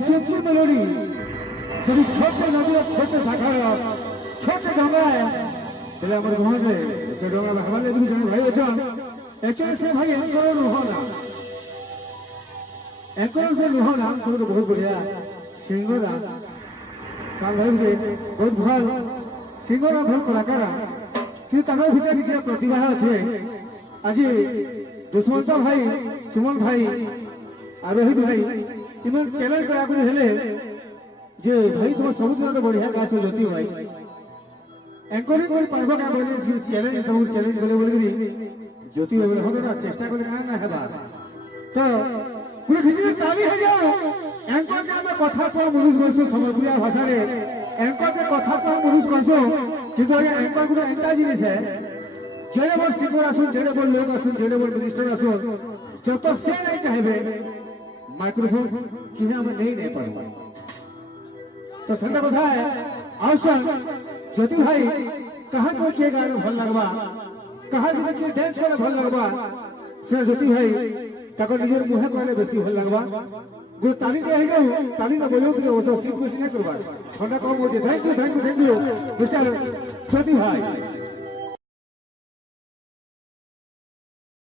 चुपकी melody যদি ছোট নদী ছোট শাখার ছোট ডঙ্গা বলে আমার ঘুমাতে সে ডঙ্গা ভাবলে তুমি জনে ভাই অছন একচুয়ালি সে ভাই এঙ্কর নুহ না এঙ্কর সে নুহ না তুমি বহুত বঢ়িয়া সিংহরা কাল ভাই বহুত ভাল সিংহরা ভাল কলাকার কিন্তু তার ভিতরে কিছু প্রতিভা আছে আজি দুষ্মন্ত ভাই সুমন ভাই আর রোহিত ভাই ইমন চ্যালেঞ্জ করা করে হেলে যে ভাই তোমার ସବୁଦିନ বঢ়িয়া গাছ জ্যোতি ভাই এঙ্করিং করে পারবো না বলে চ্যালেঞ্জ তোমার চ্যালেঞ্জ বলে বলে জ্যোতি ভাই বলে হবে না চেষ্টা করে না হেবা তো পুরো ভিতরে তালি হয়ে যাও এঙ্কর যে আমরা কথা কো মনুষ বলছো সম্বলপুরিয়া ভাষারে এঙ্কর যে কথা কো মনুষ বলছো কিন্তু এঙ্কর গুলো এন্টা জিনিস যেড়ে বড় সিঙ্গর আসুন যেড়ে বড় লোক আসুন যেড়ে বড় মিনিস্টার আসুন যত সে নাই চাইবে माइक्रोफोन किसी हमें नहीं पाएगा तो संता कथा है अवसर ज्योति भाई कहाँ को किए गाने भल लगवा कहाँ की देखिए डांस करे भल लगवा से ज्योति भाई तक निजर मुहे कहले बेसी भल लगवा गो ताली दे हियो ताली ना बोलो कि वो तो सीट कुछ नहीं करवा ठंडा कम हो जाए थैंक यू मिस्टर ज्योति भाई